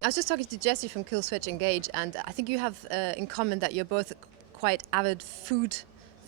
I was just talking to Jesse from Kill Switch Engage, and I think you have in common that you're both quite avid food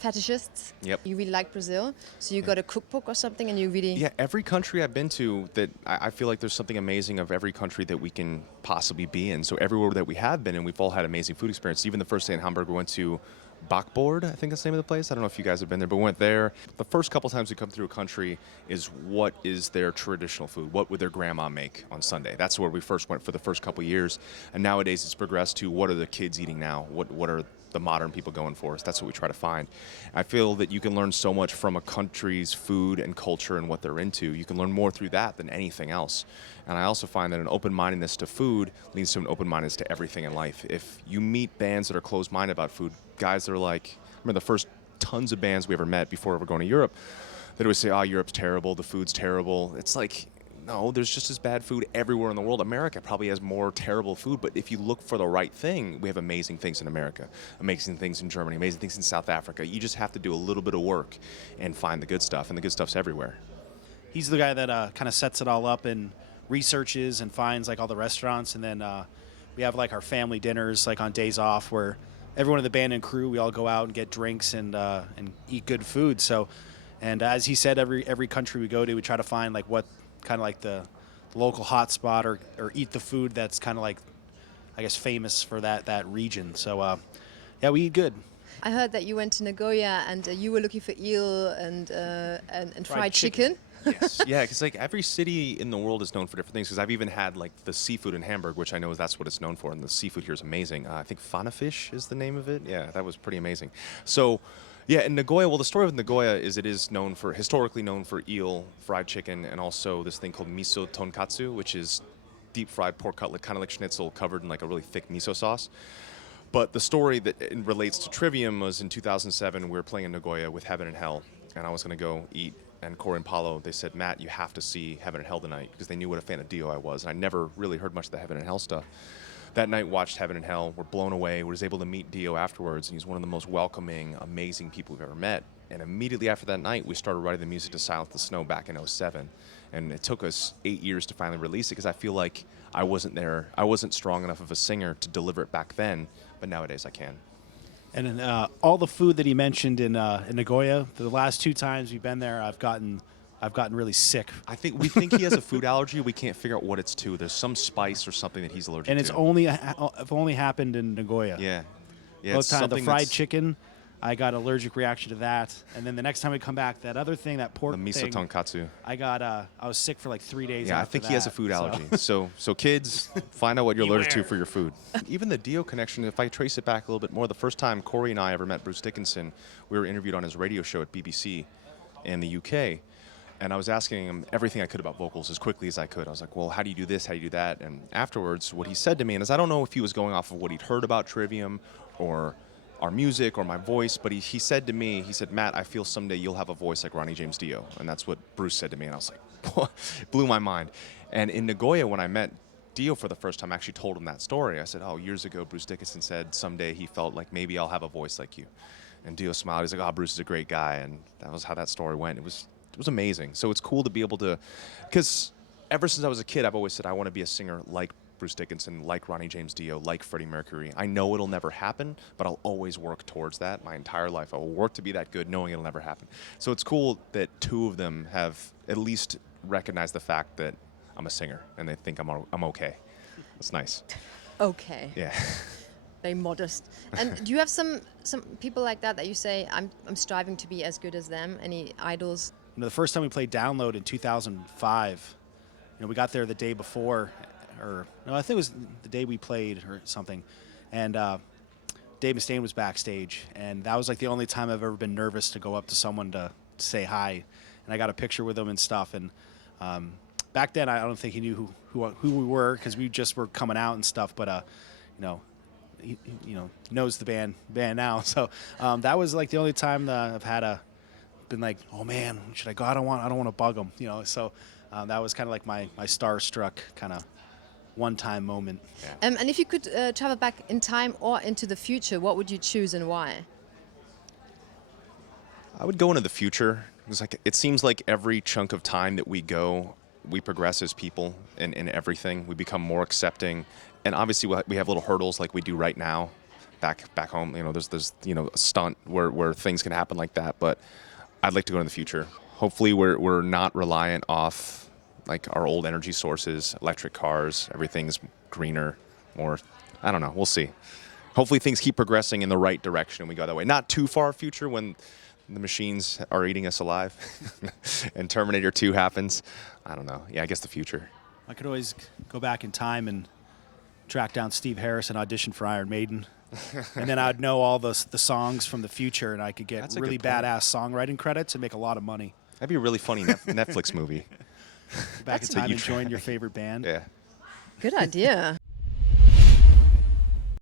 fetishists. Yep. You really like Brazil, so you got a cookbook or something, and you really... Yeah, every country I've been to, that I feel like there's something amazing of every country that we can possibly be in. So everywhere that we have been, and we've all had amazing food experiences. Even the first day in Hamburg, we went to Backboard, I think that's the name of the place. I don't know if you guys have been there, but we went there. The first couple times we come through a country is what is their traditional food? What would their grandma make on Sunday? That's where we first went for the first couple years. And nowadays it's progressed to what are the kids eating now? What are the modern people going for? So that's what we try to find. I feel that you can learn so much from a country's food and culture and what they're into. You can learn more through that than anything else. And I also find that an open-mindedness to food leads to an open-mindedness to everything in life. If you meet bands that are closed-minded about food, guys that are like, remember the first tons of bands we ever met before we were going to Europe, that would say, oh, Europe's terrible, the food's terrible. It's like, no, there's just as bad food everywhere in the world. America probably has more terrible food, but if you look for the right thing, we have amazing things in America, amazing things in Germany, amazing things in South Africa. You just have to do a little bit of work and find the good stuff, and the good stuff's everywhere. He's the guy that kind of sets it all up and researches and finds like all the restaurants, and then we have like our family dinners like on days off where everyone in the band and crew, we all go out and get drinks and eat good food. So, and as he said, every country we go to, we try to find like what kind of like the local hot spot or eat the food that's kind of like, I guess, famous for that region. So, yeah, we eat good. I heard that you went to Nagoya and you were looking for eel and fried chicken. Yes. Yeah, because like every city in the world is known for different things. Because I've even had like the seafood in Hamburg, which I know that's what it's known for, and the seafood here is amazing. I think Fanafish is the name of it. Yeah, that was pretty amazing. So, yeah, in Nagoya, well, the story of Nagoya is it is historically known for eel, fried chicken, and also this thing called miso tonkatsu, which is deep fried pork cutlet, kind of like schnitzel, covered in like a really thick miso sauce. But the story that relates to Trivium was in 2007, we were playing in Nagoya with Heaven and Hell, and I was going to go eat. And Corey and Paulo, they said, Matt, you have to see Heaven and Hell tonight, because they knew what a fan of Dio I was. And I never really heard much of the Heaven and Hell stuff. That night, watched Heaven and Hell. We're blown away. We was able to meet Dio afterwards, and he's one of the most welcoming, amazing people we've ever met. And immediately after that night, we started writing the music to Silence the Snow back in '07. And it took us 8 years to finally release it, because I feel like I wasn't there. I wasn't strong enough of a singer to deliver it back then, but nowadays I can. And all the food that he mentioned in Nagoya, the last 2 times we've been there, I've gotten really sick. We think he has a food allergy. We can't figure out what it's to. There's some spice or something that he's allergic to. And it's only happened in Nagoya. Yeah. Yeah. Both times, the fried chicken, I got an allergic reaction to that. And then the next time we come back, that other thing, that pork the miso thing, tonkatsu. I was sick for like 3 days. Yeah, after I think that, he has a food allergy. So kids, find out what you're allergic to for your food. Even the Dio connection, if I trace it back a little bit more, the first time Corey and I ever met Bruce Dickinson, we were interviewed on his radio show at BBC in the UK. And I was asking him everything I could about vocals as quickly as I could. I was like, well, how do you do this? How do you do that? And afterwards, what he said to me, and I don't know if he was going off of what he'd heard about Trivium or our music or my voice, but he said to me, he said, Matt, I feel someday you'll have a voice like Ronnie James Dio. And that's what Bruce said to me. And I was like, it blew my mind. And in Nagoya, when I met Dio for the first time, I actually told him that story. I said, oh, years ago, Bruce Dickinson said someday he felt like maybe I'll have a voice like you. And Dio smiled. He's like, oh, Bruce is a great guy. And that was how that story went. It was amazing. So it's cool to be able to, because ever since I was a kid, I've always said I want to be a singer like Bruce Dickinson, like Ronnie James Dio, like Freddie Mercury. I know it'll never happen, but I'll always work towards that my entire life. I will work to be that good, knowing it'll never happen. So it's cool that 2 of them have at least recognized the fact that I'm a singer, and they think I'm okay. That's nice. Okay. Yeah. Very modest. And do you have some people like that you say, I'm striving to be as good as them? Any idols? The first time we played Download in 2005, we got there the day before, or no, I think it was the day we played or something, and Dave Mustaine was backstage, and that was like the only time I've ever been nervous to go up to someone to say hi, and I got a picture with him and stuff, and back then I don't think he knew who we were, because we just were coming out and stuff, but he knows the band now, so that was like the only time that I've had been like, oh man, should I go? I don't want to bug him, so that was kind of like my starstruck kind of one-time moment. Yeah. And if you could travel back in time or into the future, what would you choose and why? I would go into the future. It seems like every chunk of time that we go, we progress as people in everything. We become more accepting, and obviously we have little hurdles like we do right now, back home. There's a stunt where things can happen like that. But I'd like to go in the future. Hopefully, we're not reliant off like our old energy sources, electric cars. Everything's greener, more. I don't know. We'll see. Hopefully, things keep progressing in the right direction and we go that way. Not too far future when the machines are eating us alive and Terminator 2 happens. I don't know. Yeah, I guess the future. I could always go back in time and track down Steve Harris and audition for Iron Maiden. And then I'd know all the songs from the future, and I could get really badass songwriting credits and make a lot of money. That'd be a really funny Netflix movie. Back in time and join your favorite band. Yeah. Good idea.